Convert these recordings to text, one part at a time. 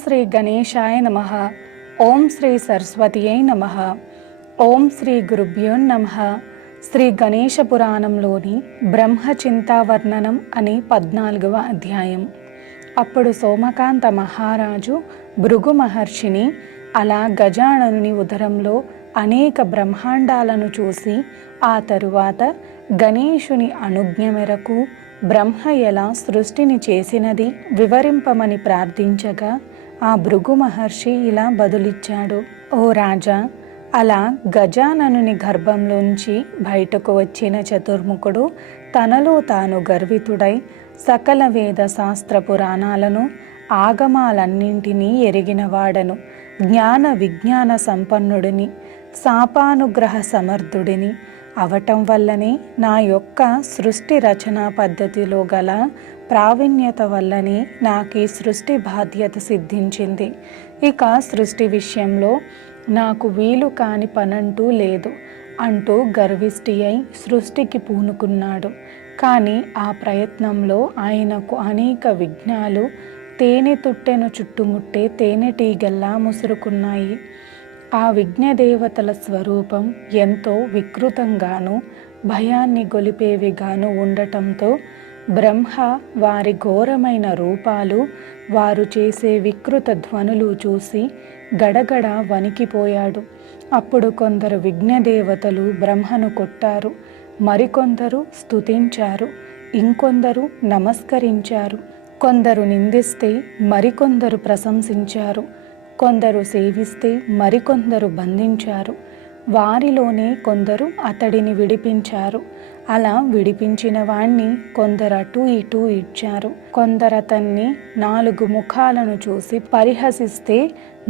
శ్రీ గణేశాయ నమః. ఓం శ్రీ సరస్వతియై నమః. ఓం శ్రీ గురుభ్యో నమః. శ్రీ గణేశ పురాణంలోని బ్రహ్మచింతావర్ణనం అని 14వ అధ్యాయం. అప్పుడు సోమకాంత మహారాజు భృగు మహర్షిని, అలా గజాననుని ఉదరంలో అనేక బ్రహ్మాండాలను చూసి, ఆ తరువాత గణేశుని అనుజ్ఞ మేరకు బ్రహ్మ ఎలా సృష్టిని చేసినది వివరింపమని ప్రార్థించగా, ఆ భృగు మహర్షి ఇలా బదులిచ్చాడు. ఓ రాజా, అలా గజాననుని గర్భంలోంచి బయటకు వచ్చిన చతుర్ముఖుడు తనలో తాను గర్వితుడై సకల వేద శాస్త్ర పురాణాలను, ఆగమాలన్నింటినీ ఎరిగినవాడను, జ్ఞాన విజ్ఞాన సంపన్నుడిని, శాపానుగ్రహ సమర్థుడిని అవటం వల్లనే, నా యొక్క సృష్టి రచనా పద్ధతిలో గల ప్రావీణ్యత వల్లనే నాకు ఈ సృష్టి బాధ్యత సిద్ధించింది. ఇక సృష్టి విషయంలో నాకు వీలు కాని పనంటూ లేదు అంటూ గర్విష్టి అయి సృష్టికి పూనుకున్నాడు. కానీ ఆ ప్రయత్నంలో ఆయనకు అనేక విఘ్నాలు తేనె తుట్టెను చుట్టుముట్టే తేనెటీగల్లా ముసురుకున్నాయి. ఆ విఘ్నదేవతల స్వరూపం ఎంతో వికృతంగాను భయాన్ని గొలిపేవిగాను ఉండటంతో బ్రహ్మ వారి ఘోరమైన రూపాలు, వారు చేసే వికృత ధ్వనులు చూసి గడగడ వణికిపోయాడు. అప్పుడు కొందరు విఘ్నదేవతలు బ్రహ్మను కొట్టారు, మరికొందరు స్తుతించారు, ఇంకొందరు నమస్కరించారు. కొందరు నిందిస్తే మరికొందరు ప్రశంసించారు, కొందరు సేవిస్తే మరికొందరు బంధించారు. వారిలోనే కొందరు అతడిని విడిపించారు. అలా విడిపించిన వాణ్ణి కొందరు అటు ఇటు ఇడ్చారు. కొందరు అతన్ని 4 ముఖాలను చూసి పరిహసిస్తే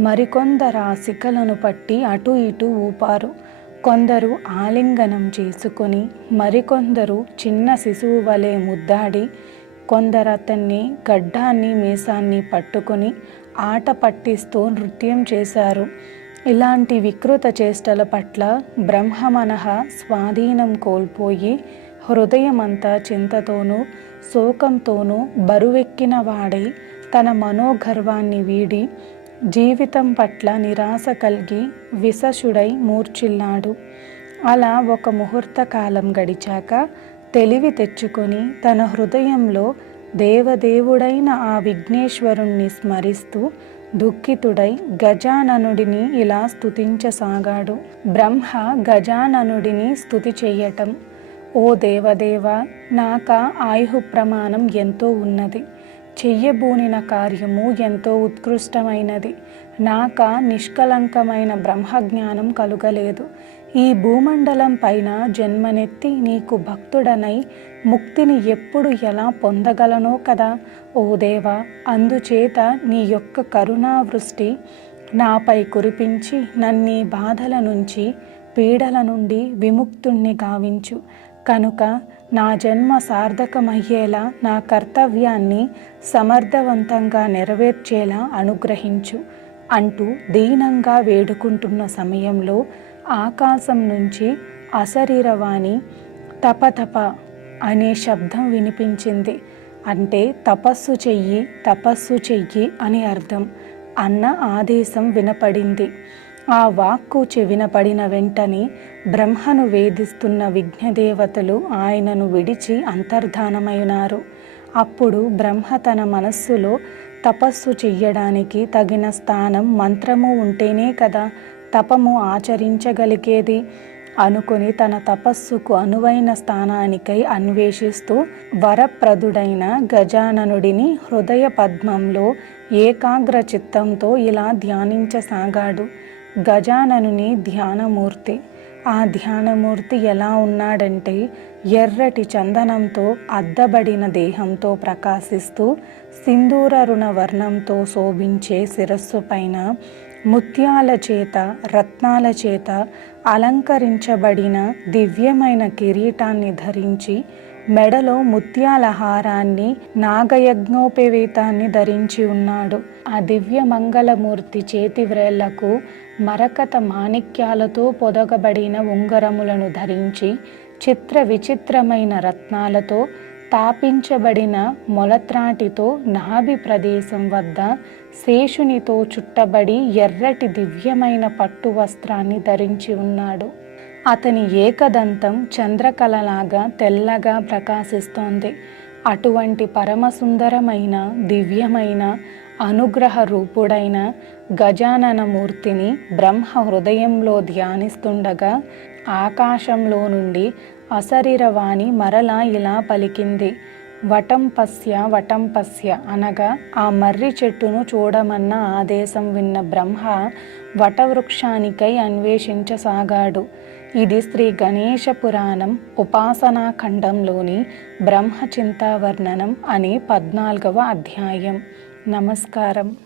మరికొందరు ఆ శిఖలను పట్టి అటు ఇటు ఊపారు. కొందరు ఆలింగనం చేసుకొని మరికొందరు చిన్న శిశువు వలె ముద్దాడి, కొందరు అతన్ని గడ్డాన్ని మీసాన్ని పట్టుకొని ఆట పట్టిస్తూ నృత్యం చేశారు. ఇలాంటి వికృత చేష్టల పట్ల బ్రహ్మ మనః స్వాధీనం కోల్పోయి హృదయమంతా చింతతోనూ శోకంతోనూ బరువెక్కిన వాడై తన మనోగర్వాన్ని వీడి జీవితం పట్ల నిరాశ కలిగి విశషుడై మూర్ఛిల్లాడు. అలా ఒక ముహూర్త కాలం గడిచాక తెలివి తెచ్చుకొని తన హృదయంలో దేవదేవుడైన ఆ విఘ్నేశ్వరుణ్ణి స్మరిస్తూ దుఃఖితుడై గజాననుడిని ఇలా స్తుతించసాగాడు. బ్రహ్మ గజాననుడిని స్తుతి చెయ్యటం. ఓ దేవదేవ, నాక ఆయుః ప్రమాణం ఎంతో ఉన్నది, చెయ్యబూనిన కార్యము ఎంతో ఉత్కృష్టమైనది. నాక నిష్కలంకమైన బ్రహ్మజ్ఞానం కలుగలేదు. ఈ భూమండలం పైన జన్మనెత్తి నీకు భక్తుడనై ముక్తిని ఎప్పుడు ఎలా పొందగలనో కదా ఓ దేవా, అందుచేత నీ యొక్క కరుణావృష్టి నాపై కురిపించి నన్నీ బాధల నుంచి, పీడల నుండి విముక్తుణ్ణి గావించు. కనుక నా జన్మ సార్థకమయ్యేలా నా కర్తవ్యాన్ని సమర్థవంతంగా నెరవేర్చేలా అనుగ్రహించు అంటూ దీనంగా వేడుకుంటున్న సమయంలో ఆకాశం నుంచి అశరీరవాణి తపతప అనే శబ్దం వినిపించింది. అంటే తపస్సు చెయ్యి, తపస్సు చెయ్యి అని అర్థం అన్న ఆదేశం వినపడింది. ఆ వాక్కు చెవిన పడిన వెంటనే బ్రహ్మను వేధిస్తున్న విఘ్నదేవతలు ఆయనను విడిచి అంతర్ధానమైనారు. అప్పుడు బ్రహ్మ తన మనస్సులో తపస్సు చెయ్యడానికి తగిన స్థానం, మంత్రము ఉంటేనే కదా తపము ఆచరించగలిగేది అనుకుని తన తపస్సుకు అనువైన స్థానానికై అన్వేషిస్తూ వరప్రదుడైన గజాననుడిని హృదయ పద్మంలో ఏకాగ్ర చిత్తంతో ఇలా ధ్యానించసాగాడు. గజాననుని ధ్యానమూర్తి. ఆ ధ్యానమూర్తి ఎలా ఉన్నాడంటే, ఎర్రటి చందనంతో అద్దబడిన దేహంతో ప్రకాశిస్తూ సింధూర రుణ వర్ణంతో శోభించే శిరస్సు పైన ముత్యాల చేత, రత్నాల చేత అలంకరించబడిన దివ్యమైన కిరీటాన్ని ధరించి, మెడలో ముత్యాల హారాన్ని, నాగయజ్ఞోపవేతాన్ని ధరించి ఉన్నాడు. ఆ దివ్య మంగళమూర్తి చేతి వ్రేళ్లకు మరకత మాణిక్యాలతో పొదగబడిన ఉంగరములను ధరించి, చిత్ర విచిత్రమైన రత్నాలతో తాపించబడిన మొలత్రాటితో నాభి ప్రదేశం వద్ద శేషునితో చుట్టబడి ఎర్రటి దివ్యమైన పట్టు వస్త్రాన్ని ధరించి ఉన్నాడు. అతని ఏకదంతం చంద్రకళలాగా తెల్లగా ప్రకాశిస్తోంది. అటువంటి పరమసుందరమైన దివ్యమైన అనుగ్రహ రూపుడైన గజాననమూర్తిని బ్రహ్మ హృదయంలో ధ్యానిస్తుండగా ఆకాశంలో నుండి అశరీరవాణి మరలా ఇలా పలికింది. వటంపస్య అనగా ఆ మర్రి చెట్టును చూడమన్న ఆదేశం విన్న బ్రహ్మ వటవృక్షానికై అన్వేషించసాగాడు. ఇది శ్రీ గణేశ పురాణం ఉపాసనా ఖండంలోని బ్రహ్మ చింతావర్ణనం అనే 14వ అధ్యాయం. నమస్కారం.